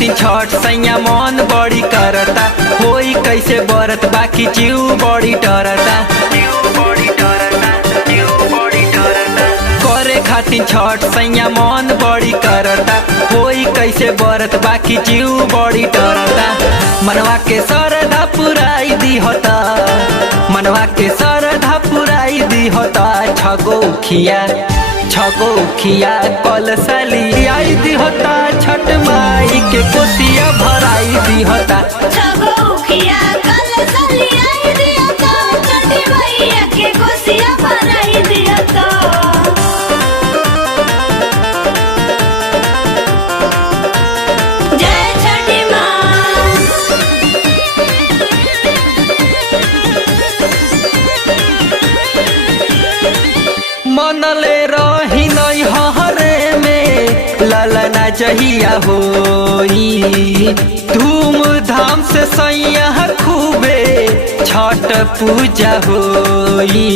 खातिर छठ सैया मन बड़ी करता, होई कैसे बरत बाकी जीव बड़ी डरता। करे खातिर छठ सैया मन बड़ी करता, होई कैसे बरत बाकी जीव बड़ी डरता। मनवा के सरधा पुराई दी होता, मनवा के सरधा पुराई दी होता। छगो खिया कल साली आई दी होता, छठ माई के कोसिया भराई दी होता। छगो खिया कल साली आई दी होता, छठ माई के कोसिया भराई दी होता। जय छठी माँ। मनले रही नहीं हरे में ललना जहिया होई, धूमधाम से सैया खूबे छठ पूजा होई।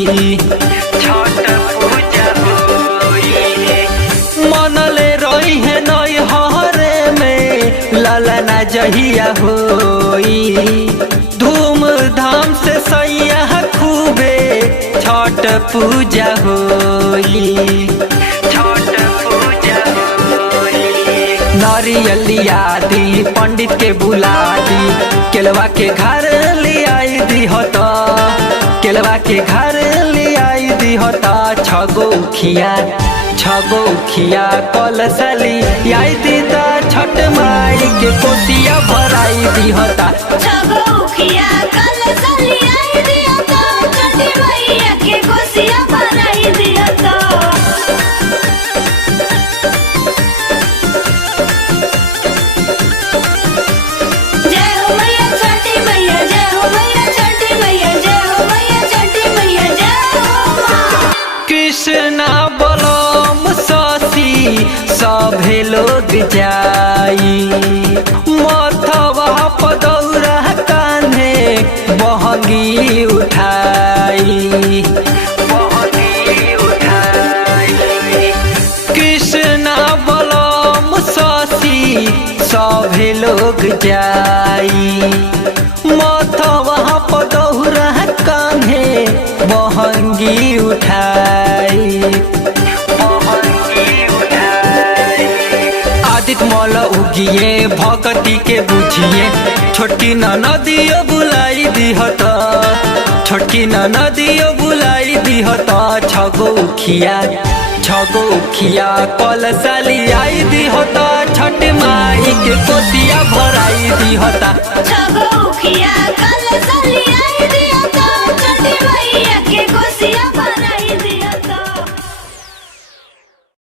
मनले रही है नहीं हरे में ललना जहिया होई, धूमधाम से सैया खूबे छठ पूजा होई। नारियलिया दी पंडित के बुला दी, केलवा के घर ले आई दी होता, केलवा के घर ले आई दी होता। छगो खिया कल साली आई दी ता, छठ माई के कोसिया भराई दी होता। छगो खिया कल साली आई दी होता, छठ माई के कोसिया भराई दी होता। जय हो मैया छठी मैया, जय हो मैया छठी मैया, जय हो मैया छठी मैया, जय हो माँ। कृष्णा बलम शशि सभे लोग जाई, मथवा पदौरा कान्हे बहंगी उठाई। कृष्णा बलम शशि सभे लोग जाई, मथवा पदौरा कान्हे बहंगी उठाई। आदित्य मौल उगिए भगती के बुझिए, छोटकी नदियो बुलाई दी होता, छोटकी नदियो बुलाई दी होता। छगो खिया कल साली आई दी होता, छठ माई के कोसिया भराई दी होता।